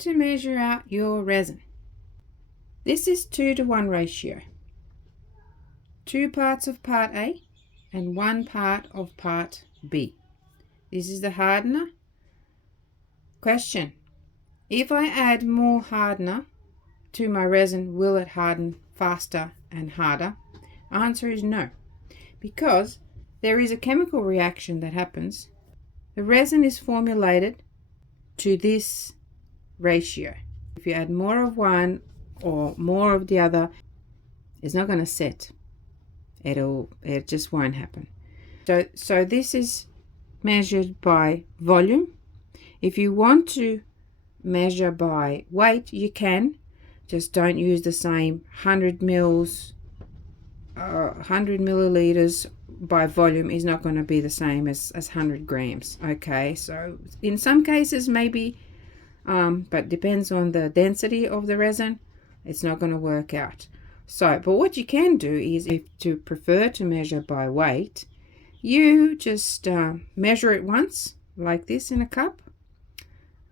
to measure out your resin. This is 2-to-1 ratio. 2 parts of part A and 1 part of part B. This is the hardener. Question: if I add more hardener to my resin, will it harden faster and harder? Answer is no, because there is a chemical reaction that happens. The resin is formulated to this ratio. If you add more of one or more of the other, it's not going to set. It just won't happen. So this is measured by volume. If you want to measure by weight, you can. Just don't use the same 100 milliliters by volume is not going to be the same as 100 grams. Okay, so in some cases maybe, but depends on the density of the resin, it's not going to work out. So, but what you can do is, if you prefer to measure by weight, you just measure it once, like this in a cup,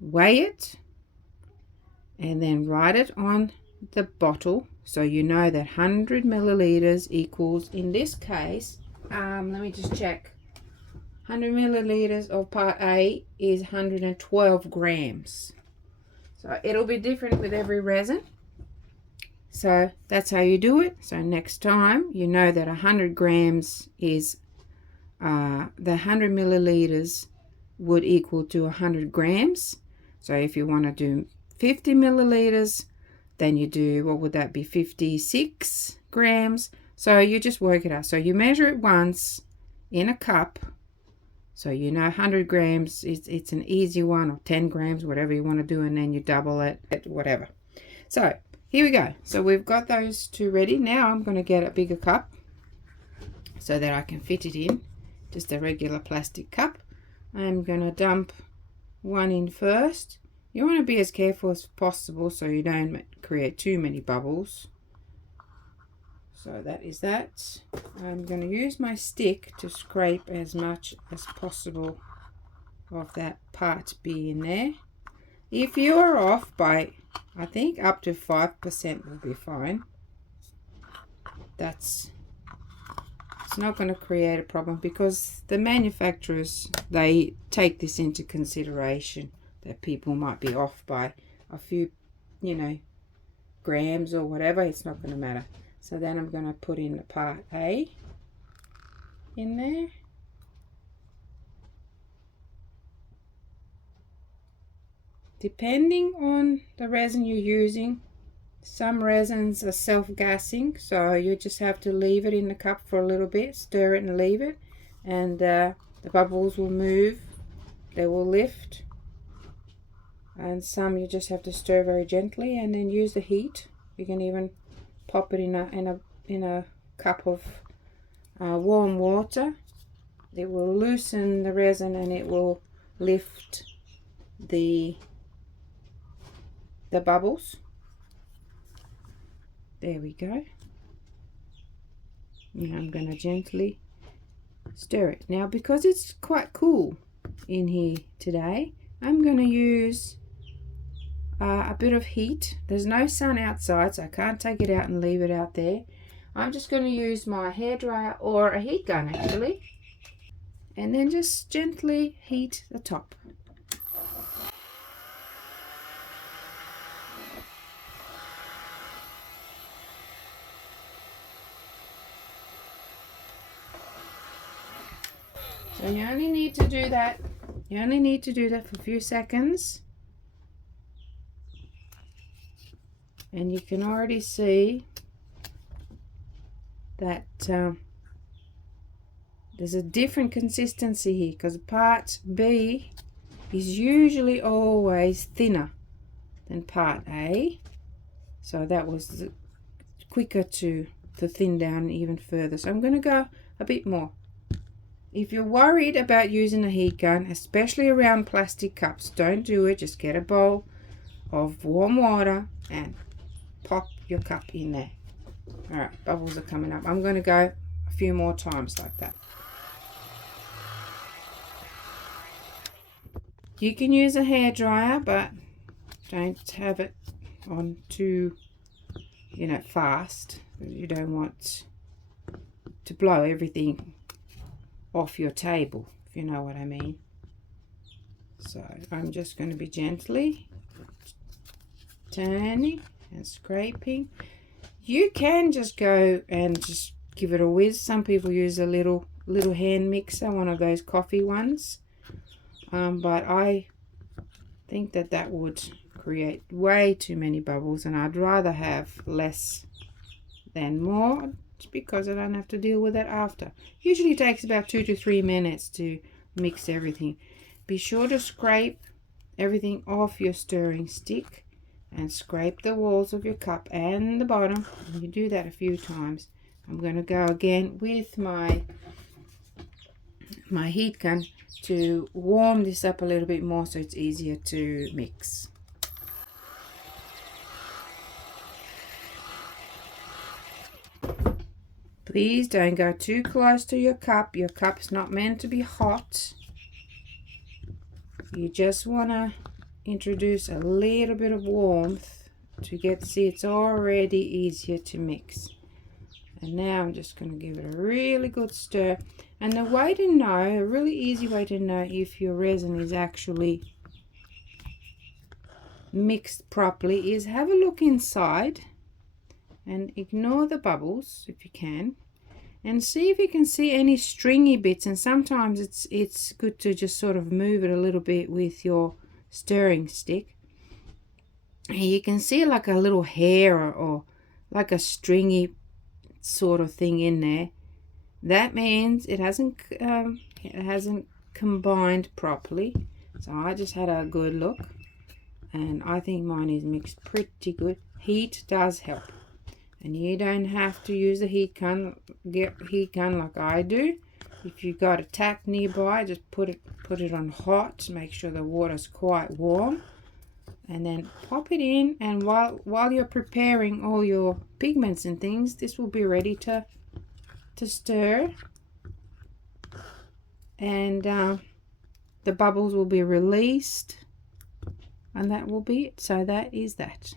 weigh it, and then write it on the bottle so you know that 100 milliliters equals, in this case, let me just check, 100 milliliters of part A is 112 grams. So it'll be different with every resin. So that's how you do it. So next time you know that 100 grams is the 100 milliliters would equal to 100 grams. So if you want to do 50 milliliters, then you do, what would that be, 56 grams. So you just work it out. So you measure it once in a cup, so you know 100 grams, it's an easy one, or 10 grams, whatever you want to do, and then you double it, whatever. So here we go. So we've got those two ready. Now I'm going to get a bigger cup so that I can fit it in, just a regular plastic cup. I'm going to dump one in first. You want to be as careful as possible so you don't create too many bubbles. So that is that. I'm going to use my stick to scrape as much as possible of that part B in there. If you are off by, I think up to 5% will be fine. It's not going to create a problem, because the manufacturers, they take this into consideration, that people might be off by a few, grams or whatever. It's not going to matter. So then I'm going to put in the part A in there. Depending on the resin you're using, some resins are self-gassing, so you just have to leave it in the cup for a little bit, stir it and leave it, and the bubbles will move, they will lift. And some you just have to stir very gently and then use the heat. You can even pop it in a cup of warm water. It will loosen the resin and it will lift the bubbles. There we go. Now I'm going to gently stir it. Now, because it's quite cool in here today, I'm going to use a bit of heat. There's no sun outside, so I can't take it out and leave it out there. I'm just going to use my hairdryer or a heat gun actually, and then just gently heat the top. So you only need to do that. You only need to do that for a few seconds. And you can already see that there's a different consistency here, because part B is usually always thinner than part A. So that was quicker to thin down even further. So I'm going to go a bit more. If you're worried about using a heat gun, especially around plastic cups, don't do it. Just get a bowl of warm water and pop your cup in there. All right, bubbles are coming up. I'm going to go a few more times like that. You can use a hairdryer, but Don't have it on too, fast. You don't want to blow everything off your table, if you know what I mean. So I'm just going to be gently turning and scraping. You can just go and just give it a whiz. Some people use a little hand mixer, one of those coffee ones, but I think that would create way too many bubbles, and I'd rather have less than more, just because I don't have to deal with that after. Usually takes about 2 to 3 minutes to mix everything. Be sure to scrape everything off your stirring stick and scrape the walls of your cup and the bottom. And you do that a few times. I'm going to go again with my heat gun to warm this up a little bit more so it's easier to mix. Please don't go too close to your cup. Your cup's not meant to be hot. You just want to introduce a little bit of warmth to see it's already easier to mix. And now I'm just going to give it a really good stir. And the way to know, a really easy way to know if your resin is actually mixed properly, is have a look inside and ignore the bubbles if you can, and see if you can see any stringy bits. And sometimes it's good to just sort of move it a little bit with your stirring stick. And you can see like a little hair or like a stringy sort of thing in there. That means it hasn't combined properly. So I just had a good look, and I think mine is mixed pretty good. Heat does help, and you don't have to use the heat gun like I do. If you've got a tap nearby, just put it on hot. Make sure the water's quite warm, and then pop it in. And while you're preparing all your pigments and things, this will be ready to stir, and the bubbles will be released, and that will be it. So that is that.